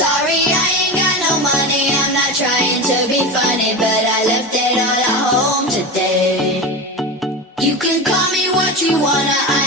Sorry, I ain't got no money. I'm not trying to be funny, but I left it all at home today. You can call me what you wanna.